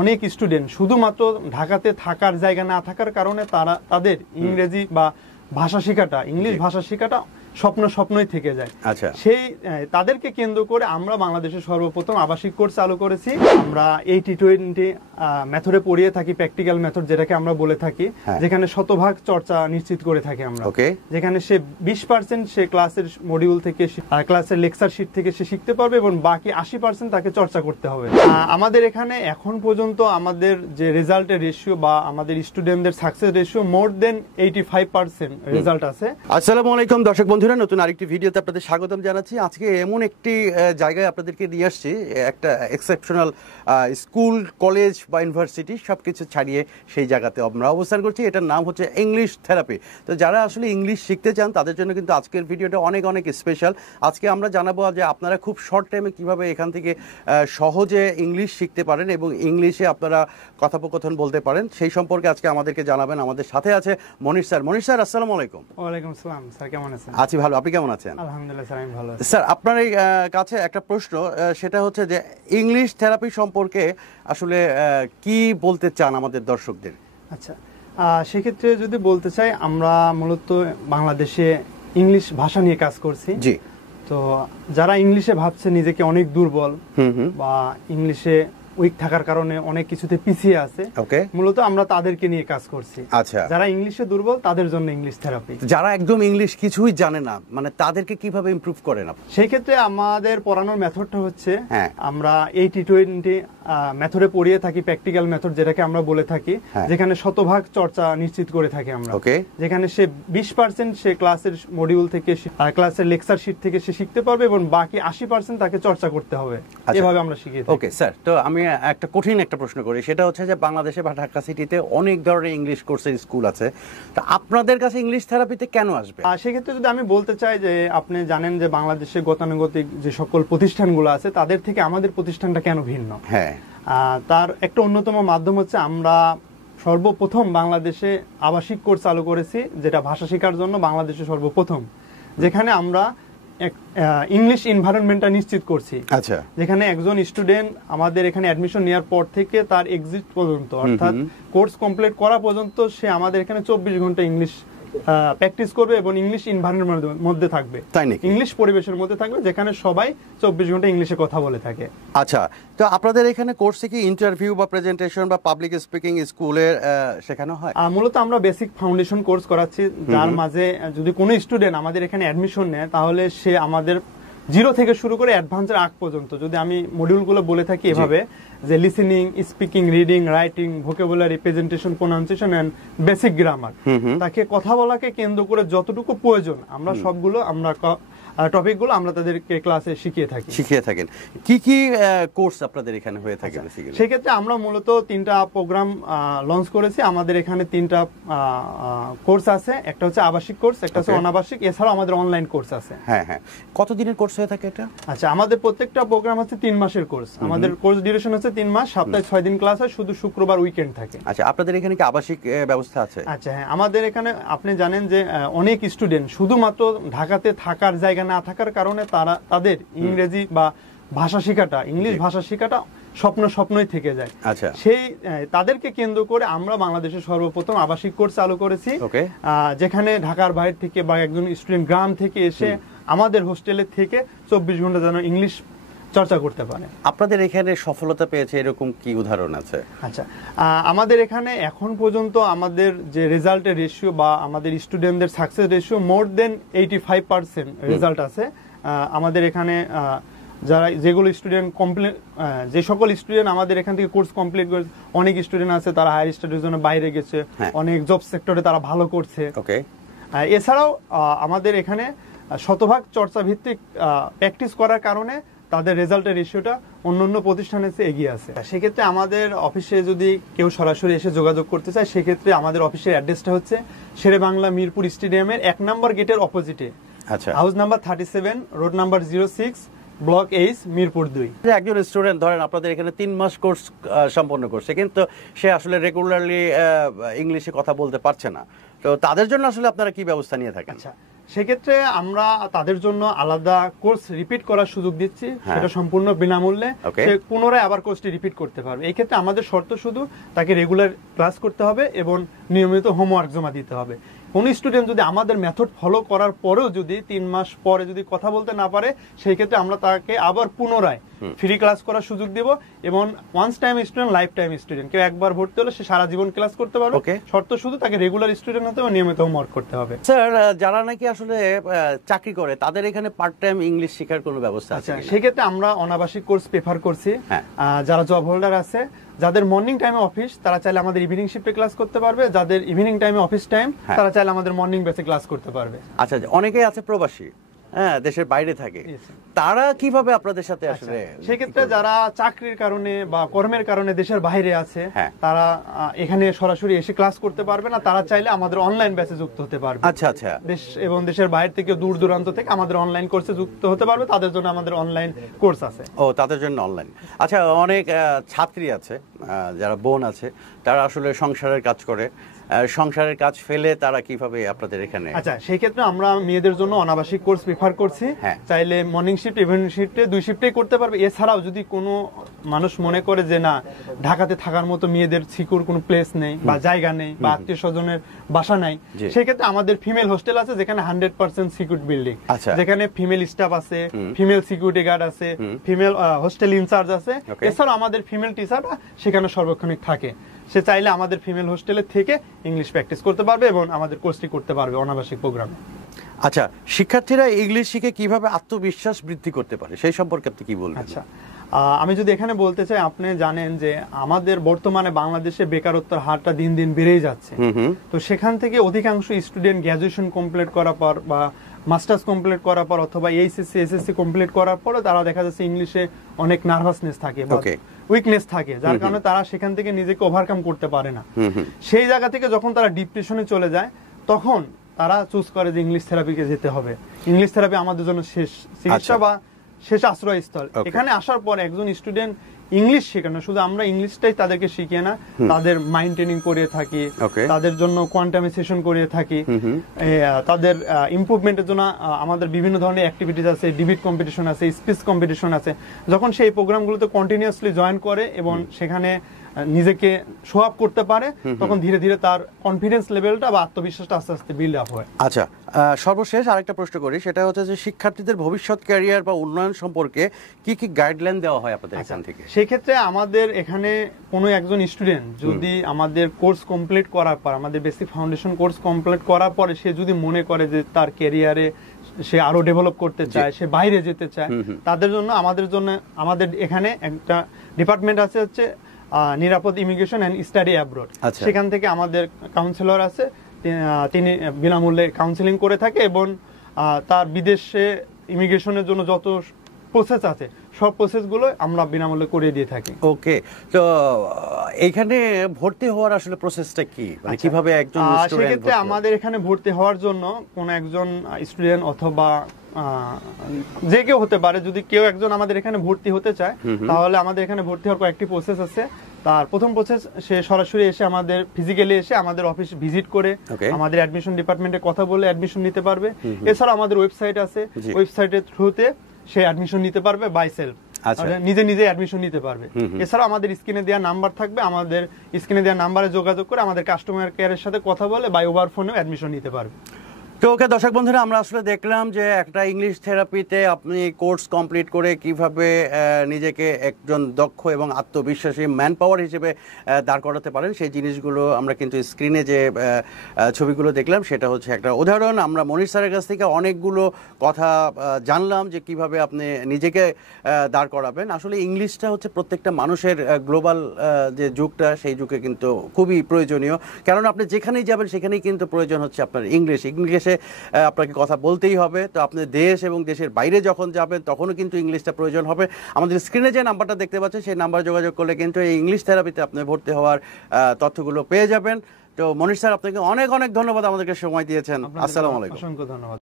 অনেক স্টুডেন্ট শুধুমাত্র ঢাকাতে থাকার জায়গা না থাকার কারণে তাদের ইংরেজি বা ভাষা শেখাটা, ইংলিশ ভাষা শেখাটা স্বপ্নই থেকে যায়। আচ্ছা, সেই তাদেরকে কেন্দ্র করে আমরা বাংলাদেশের সর্বপ্রথম আবাসিক কোর্স চালু করেছি। আমরা 80-20 মেথডে পড়িয়ে থাকি, প্র্যাকটিক্যাল মেথড যেটাকে আমরা বলে থাকি, যেখানে শতভাগ চর্চা নিশ্চিত করে থাকি আমরা। যেখানে সে 20% সে ক্লাসের মডিউল থেকে, ক্লাসের লেকচার শিট থেকে সে শিখতে পারবে এবং বাকি 80% তাকে চর্চা করতে হবে। আমাদের এখানে এখন পর্যন্ত আমাদের যে রেজাল্টের রেশিও বা আমাদের স্টুডেন্টদের সাকসেস রেশিও মোর দেন 85% রেজাল্ট আছে। আসসালামু আলাইকুম দর্শক বন্ধুরা, নতুন আরেকটি ভিডিওতে আপনাদের স্বাগতম জানাচ্ছি। আজকে এমন একটি জায়গায় আপনাদেরকে নিয়ে আসছি, একটা এক্সেপশনাল স্কুল, কলেজ বা ইউনিভার্সিটি সবকিছু ছাড়িয়ে সেই জায়গাতে আমরা অবস্থান করছি। এটার নাম হচ্ছে ইংলিশ থেরাপি। তো যারা আসলে ইংলিশ শিখতে চান তাদের জন্য কিন্তু আজকের ভিডিওটা অনেক অনেক স্পেশাল। আজকে আমরা জানাবো যে আপনারা খুব শর্ট টাইমে কিভাবে এখান থেকে সহজে ইংলিশ শিখতে পারেন এবং ইংলিশে আপনারা কথোপকথন বলতে পারেন, সেই সম্পর্কে আজকে আমাদেরকে জানাবেন। আমাদের সাথে আছে মনির স্যার। মনির স্যার, আসসালামু আলাইকুম। ওয়ালাইকুম আসসালাম স্যার, কেমন আছেন? আছি ভালো, আপনি কেমন আছেন? আলহামদুলিল্লাহ স্যার, আমি ভালো আছি। স্যার, আপনার কাছে একটা প্রশ্ন, সেটা হচ্ছে যে ইংলিশ থেরাপি সম্পর্কে আসলে কি বলতে চান আমাদের দর্শকদের? আচ্ছা, সেক্ষেত্রে যদি বলতে চাই, আমরা মূলত বাংলাদেশে ইংলিশ ভাষা নিয়ে কাজ করছি। জি। তো যারা ইংলিশে ভাবছে নিজেকে অনেক দুর্বল বা ইংলিশে উইক থাকার কারণে অনেক কিছুতে পিছিয়ে আছে, মূলত আমরা তাদেরকে নিয়ে কাজ করছি। আচ্ছা, যারা ইংলিশে দুর্বল তাদের জন্য ইংলিশ থেরাপি। যারা একদম ইংলিশ কিছুই জানে না, মানে তাদেরকে কিভাবে ইমপ্রুভ করেন আপনি? সেই ক্ষেত্রে আমাদের পড়ানোর মেথডটা হচ্ছে, আমরা 80-20 মেথডে পড়িয়ে থাকি, প্র্যাকটিক্যাল মেথড যেটাকে আমরা বলে থাকি, যেখানে শতভাগ চর্চা নিশ্চিত করে থাকি আমরা। যেখানে সে 20% সে ক্লাসের মডিউল থেকে, ক্লাসের লেকচার শিট থেকে সে শিখতে পারবে এবং বাকি 80% তাকে চর্চা করতে হবে। এভাবে আমরা শিখিয়ে থাকি। ওকে স্যার, তো আমি একটা কঠিন একটা প্রশ্ন করি, সেটা হচ্ছে যে বাংলাদেশে বা ঢাকা সিটিতে অনেক ধরনের ইংলিশ কোর্সের স্কুল আছে, তো আপনাদের কাছে ইংলিশ থেরাপিতে কেন আসবে? সেক্ষেত্রে যদি আমি বলতে চাই যে, আপনি জানেন যে বাংলাদেশে গতানুগতিক যে সকল প্রতিষ্ঠানগুলো আছে তাদের থেকে আমাদের প্রতিষ্ঠানটা কেন ভিন্ন? তার একটা অন্যতম মাধ্যম হচ্ছে, আমরা সর্বপ্রথম বাংলাদেশে আবাসিক কোর্স চালু করেছি, যেটা ভাষা শেখার জন্য বাংলাদেশে সর্বপ্রথম, যেখানে আমরা ইংলিশ এনভায়রনমেন্টটা নিশ্চিত করছি। আচ্ছা, যেখানে একজন স্টুডেন্ট আমাদের এখানে অ্যাডমিশন নেওয়ার পর থেকে তার এক্সিট পর্যন্ত, অর্থাৎ কোর্স কমপ্লিট করা পর্যন্ত, সে আমাদের এখানে 24 ঘন্টা ইংলিশ প্র্যাকটিস করবে এবং ইংলিশ এনভায়রনমেন্টের মধ্যে থাকবে, ইংলিশ পরিবেশের মধ্যে থাকবে, যেখানে সবাই 24 ঘন্টা ইংলিশে কথা বলে থাকে। আচ্ছা, তো আপনাদের এখানে কোর্সে কি ইন্টারভিউ বা প্রেজেন্টেশন বা পাবলিক স্পিকিং স্কুলের শেখানো হয়? মূলত আমরা বেসিক ফাউন্ডেশন কোর্স করাচ্ছি, যার মাঝে যদি কোনো স্টুডেন্ট আমাদের এখানে অ্যাডমিশন নেয়, তাহলে সে আমাদের 0 থেকে শুরু করে অ্যাডভান্সের আগ পর্যন্ত, যদি আমি মডিউলগুলো বলে থাকি এভাবে, যে listening, speaking, reading, writing, vocabulary, presentation, pronunciation and basic grammar, তাকে কথা বলাকে কেন্দ্র করে যতটুকু প্রয়োজন আমরা সবগুলো টপিকগুলো আমরা তাদেরকে ক্লাসে শিখিয়ে থাকেন। কি কি কোর্স আপনাদের এখানে হয়ে থাকে? সেক্ষেত্রে আমরা মূলত 3টা প্রোগ্রাম লঞ্চ করেছি। আমাদের এখানে 3টা কোর্স আছে, একটা হচ্ছে আবাসিক কোর্স, একটা হচ্ছে অনাবাসিক, এছাড়াও আমাদের অনলাইন কোর্স আছে। কত দিনের কোর্স হয়ে থাকে এটা? আচ্ছা, আমাদের প্রত্যেকটা প্রোগ্রাম হচ্ছে 3 মাসের কোর্স। আমাদের কোর্স ডিউরেশন হচ্ছে 3 মাস, সপ্তাহে 6 দিন ক্লাস হয়, শুধু শুক্রবার উইকেন্ড থাকে। আচ্ছা, আপনাদের এখানে কি আবাসিক ব্যবস্থা আছে? আচ্ছা, হ্যাঁ, আমাদের এখানে আপনি জানেন যে অনেক স্টুডেন্ট শুধুমাত্র ঢাকাতে থাকার জায়গা না থাকার কারণে তাদের ইংরেজি বা ভাষা শেখাটা, ইংলিশ ভাষা শেখাটা স্বপ্নই থেকে যায়। আচ্ছা, সেই তাদেরকে কেন্দ্র করে আমরা বাংলাদেশের সর্বপ্রথম আবাসিক কোর্স চালু করেছি, যেখানে ঢাকার বাইরে থেকে বা একজন স্টুডেন্ট গ্রাম থেকে এসে আমাদের হোস্টেলে থেকে 24 ঘন্টা যেন ইংলিশ চর্চা করতে পারে। আপনাদের এখানে সফলতা পেয়েছে এরকম কি উদাহরণ আছে? আচ্ছা, আমাদের এখানে এখন পর্যন্ত আমাদের যে রেজাল্টের রেশিও বা আমাদের স্টুডেন্টদের সাকসেস রেশিও মোর দেন 85% রেজাল্ট আছে। আমাদের এখানে যেগুলো স্টুডেন্ট যে সকল স্টুডেন্ট আমাদের এখান থেকে কোর্স কমপ্লিট করেছে, অনেক স্টুডেন্ট আছে তারা হায়ার স্টাডির জন্য বাইরে গেছে, অনেক জব সেক্টরে তারা ভালো করছে। এছাড়াও আমাদের এখানে শতভাগ চর্চা ভিত্তিক প্র্যাকটিস করার কারণে তাদের রেজাল্টের রেশিওটা অন্যান্য প্রতিষ্ঠানের চেয়ে এগিয়ে আছে। সেক্ষেত্রে আমাদের অফিসে যদি কেউ সরাসরি এসে যোগাযোগ করতে চায়, সেক্ষেত্রে আমাদের অফিসের অ্যাড্রেসটা হচ্ছে শেরে বাংলা মিরপুর স্টেডিয়ামের 1 নম্বর গেটের অপোজিটে, house number 37, road number 06, block 8, Mirpur 2। একজন স্টুডেন্ট ধরেন আপনাদের এখানে 3 মাস কোর্স সম্পন্ন করছে, কিন্তু সে আসলে রেগুলারলি ইংলিশে কথা বলতে পারছে না, তো তাদের জন্য আসলে আপনারা কি ব্যবস্থা নিয়ে থাকেন? আচ্ছা, সেক্ষেত্রে আমরা তাদের জন্য আলাদা কোর্স রিপিট করার সুযোগ দিচ্ছি, সেটা সম্পূর্ণ বিনামূল্যে। সে পুনরায় আবার কোর্সটি রিপিট করতে পারবে। এই ক্ষেত্রে আমাদের শর্ত শুধু তাকে রেগুলার ক্লাস করতে হবে এবং নিয়মিত হোমওয়ার্ক জমা দিতে হবে। কোন স্টুডেন্ট যদি আমাদের মেথড ফলো করার পরেও যদি 3 মাস পরে যদি কথা বলতে না পারে, সেই ক্ষেত্রে আমরা তাকে আবার পুনরায় ফ্রি ক্লাস করার সুযোগ দিব। এবং once time student life time student, কেউ একবার ভর্তি হলে সে সারা জীবন ক্লাস করতে পারবে। শর্ত শুধু তাকে রেগুলার স্টুডেন্ট হতে হবে, নিয়মিত হোমওয়ার্ক করতে হবে। স্যার, যারা নাকি আসলে চাকরি করে তাদের এখানে পার্ট টাইম ইংলিশ শেখার কোনো ব্যবস্থা আছে? সেই ক্ষেত্রে আমরা অনাবাসিক কোর্স প্রেফার করছি। যারা জব হোল্ডার আছে, যাদের মর্নিং টাইমে অফিস, তারা চাইলে আমাদের ইভিনিং শিফটে ক্লাস করতে পারবে। যাদের ইভিনিং টাইমে অফিস টাইম, তারা চাইলে আমাদের মর্নিং ব্যাচে ক্লাস করতে পারবে। আচ্ছা, অনেকেই আছে প্রবাসী, দেশের বাইরে থাকে, তারা কিভাবে আপনাদের সাথে আসলে? সেক্ষেত্রে যারা চাকরির কারণে বা কর্মের কারণে দেশের বাইরে আছে, তারা এখানে সরাসরি এসে ক্লাস করতে পারবে না। তারা চাইলে আমাদের অনলাইন ব্যাচে যুক্ত হতে পারবে। আচ্ছা আচ্ছা। দেশ এবং দেশের বাইরে থেকে, দূর দূরান্ত থেকে আমাদের অনলাইন কোর্সে যুক্ত হতে পারবে। তাদের জন্য আমাদের অনলাইন কোর্স আছে। ও, তাদের জন্য অনলাইন। আচ্ছা, অনেক ছাত্রী আছে, যারা বোন আছে, তারা আসলে সংসারের কাজ করে, সংসারের কাজ ফেলে তারা কিভাবে আপনাদের এখানে? আচ্ছা, সেই ক্ষেত্রে আমরা মেয়েদের জন্য অনাবাসিক কোর্স প্রেফার করছি। চাইলে মর্নিং শিফট, ইভিনিং শিফটে 2 শিফটেই করতে পারবে। এছাড়াও যদি কোনো মানুষ মনে করে যে না, ঢাকাতে থাকার মতো মেয়েদের সিকিউর কোনো প্লেস নেই বা জায়গা নেই বা আত্মীয় স্বজনের বাসা নাই, সেই ক্ষেত্রে আমাদের ফিমেল হোস্টেল আছে, যেখানে 100% সিকিউর বিল্ডিং, যেখানে ফিমেল স্টাফ আছে, ফিমেল সিকিউরিটি গার্ড আছে, ফিমেল হোস্টেল ইনচার্জ আছে। এছাড়াও আমাদের ফিমেল টিচাররা সেখানে সর্বক্ষণিক থাকে। সে চাইলে আমাদের ফিমেল হোস্টেলে থেকে ইংলিশ প্র্যাকটিস করতে পারবে এবং আমাদের কোর্সটি করতে পারবে অনাবাসিক প্রোগ্রামে। আচ্ছা, শিক্ষার্থীরা ইংলিশ শিখে কিভাবে আত্মবিশ্বাস বৃদ্ধি করতে পারে সেই সম্পর্কে আপনি কি বলবেন? আচ্ছা, আমি যদি এখানে বলতে চাই, আপনি জানেন যে আমাদের বর্তমানে বাংলাদেশে বেকারত্বের হারটা দিন দিন বেড়েই যাচ্ছে। তো সেখান থেকে অধিকাংশ স্টুডেন্ট গ্র্যাজুয়েশন কমপ্লিট করার পর বা মাস্টার্স কমপ্লিট করার পর অথবা এইচএসসি এসএসসি কমপ্লিট করার পরে তারা দেখা যাচ্ছে ইংলিশে অনেক নার্ভাসনেস থাকে, উইকনেস থাকে, যার কারণে তারা সেখান থেকে নিজেকে ওভারকাম করতে পারে না। সেই জায়গা থেকে যখন তারা ডিপ্রেশনে চলে যায়, তখন তারা চুজ করে যে ইংলিশ থেরাপিকে যেতে হবে। ইংলিশ থেরাপি আমাদের জন্য শেষ চিকিৎসা বা শেষ আশ্রয়স্থল। এখানে আসার পর একজন স্টুডেন্ট ইংলিশ শেখানো, শুধু আমরা ইংলিশটাই তাদেরকে শিখিয়ে না, তাদের মাইন্ড ট্রেনিং করিয়ে থাকি, তাদের জন্য কোয়ান্টামে সেশন করিয়ে থাকি, তাদের ইমপ্রুভমেন্টের জন্য আমাদের বিভিন্ন ধরনের অ্যাক্টিভিটিস আছে, ডিবেট কম্পিটিশন আছে, স্পিচ কম্পিটিশন আছে। যখন সেই প্রোগ্রামগুলোতে কন্টিনিউয়াসলি জয়েন করে এবং সেখানে নিজেকে শো আপ করতে পারে, তখন ধীরে ধীরে তার কনফিডেন্স লেভেলটা বা আত্মবিশ্বাসটা আস্তে আস্তে বিল্ড আপ হয়। আচ্ছা, সর্বশেষ আরেকটা প্রশ্ন করি, সেটা হচ্ছে যে শিক্ষার্থীদের ভবিষ্যৎ ক্যারিয়ার বা উন্নয়ন সম্পর্কে কি কি গাইডলাইন দেওয়া হয় আপনাদের এখান থেকে? সেই ক্ষেত্রে আমাদের এখানে কোনো একজন স্টুডেন্ট যদি আমাদের কোর্স কমপ্লিট করার পর, আমাদের বেসিক ফাউন্ডেশন কোর্স কমপ্লিট করার পরে সে যদি মনে করে যে তার ক্যারিয়ারে সে আরো ডেভেলপ করতে চায়, সে বাইরে যেতে চায়, তাদের জন্য আমাদের এখানে একটা ডিপার্টমেন্ট আছে, হচ্ছে নিরাপদ ইমিগ্রেশন এন্ড স্টাডি অ্যাব্রড। সেখান থেকে আমাদের কাউন্সিলর আছে, তিনি বিনামূল্যে কাউন্সিলিং করে থাকে এবং তার বিদেশে ইমিগ্রেশনের জন্য যত প্রসেস আছে সব প্রসেসগুলো আমরা বিনামূল্যে করিয়ে দিয়ে থাকি। ওকে, তো এইখানে ভর্তি হওয়ার আসলে প্রসেসটা কি, মানে কিভাবে একজন স্টুডেন্ট? সেক্ষেত্রে আমাদের এখানে ভর্তি হওয়ার জন্য কোন একজন স্টুডেন্ট অথবা যে কেউ হতে পারে, যদি কেউ একজন আমাদের এখানে ভর্তি হতে চায়, তাহলে আমাদের এখানে ভর্তি হওয়ার কয়েকটি প্রসেস আছে। তার প্রথম প্রসেস, সে সরাসরি এসে আমাদের ফিজিক্যালি এসে আমাদের অফিস ভিজিট করে আমাদের অ্যাডমিশন ডিপার্টমেন্টে কথা বলে অ্যাডমিশন নিতে পারবে। এছাড়া আমাদের ওয়েবসাইট আছে, ওয়েবসাইটের থ্রুতে সে অ্যাডমিশন নিতে পারবে বাই সেলফ, নিজে নিজে অ্যাডমিশন নিতে পারবে। এছাড়া আমাদের স্ক্রিনে দেওয়া নাম্বার থাকবে, আমাদের স্ক্রিনে দেওয়া নাম্বারে যোগাযোগ করে আমাদের কাস্টমার কেয়ারের সাথে কথা বলে বাই ওভার ফোনেও অ্যাডমিশন নিতে পারবে। তো ওকে দর্শক বন্ধুরা, আমরা আসলে দেখলাম যে একটা ইংলিশ থেরাপিতে আপনি কোর্স কমপ্লিট করে কিভাবে নিজেকে একজন দক্ষ এবং আত্মবিশ্বাসী ম্যান পাওয়ার হিসেবে দাঁড় করাতে পারেন, সেই জিনিসগুলো আমরা কিন্তু স্ক্রিনে যে ছবিগুলো দেখলাম সেটা হচ্ছে একটা উদাহরণ। আমরা মনির স্যারের কাছ থেকে অনেকগুলো কথা জানলাম যে কিভাবে আপনি নিজেকে দাঁড় করাবেন। আসলে ইংলিশটা হচ্ছে প্রত্যেকটা মানুষের গ্লোবাল যে যুগটা, সেই যুগে কিন্তু খুবই প্রয়োজনীয়, কারণ আপনি যেখানেই যাবেন সেখানেই কিন্তু প্রয়োজন হচ্ছে আপনার ইংলিশে আপনাকে কথা বলতেই হবে। তো আপনি দেশ এবং দেশের বাইরে যখন যাবেন তখনও কিন্তু ইংলিশটা প্রয়োজন হবে। আমাদের স্ক্রিনে যে নাম্বারটা দেখতে পাচ্ছেন সেই নাম্বার যোগাযোগ করলে কিন্তু এই ইংলিশ থেরাপিতে আপনি ভর্তি হওয়ার তথ্যগুলো পেয়ে যাবেন। তো মনির স্যার, আপনাকে অনেক অনেক ধন্যবাদ, আমাদেরকে সময় দিয়েছেন। আসসালামু আলাইকুম। অসংখ্য ধন্যবাদ।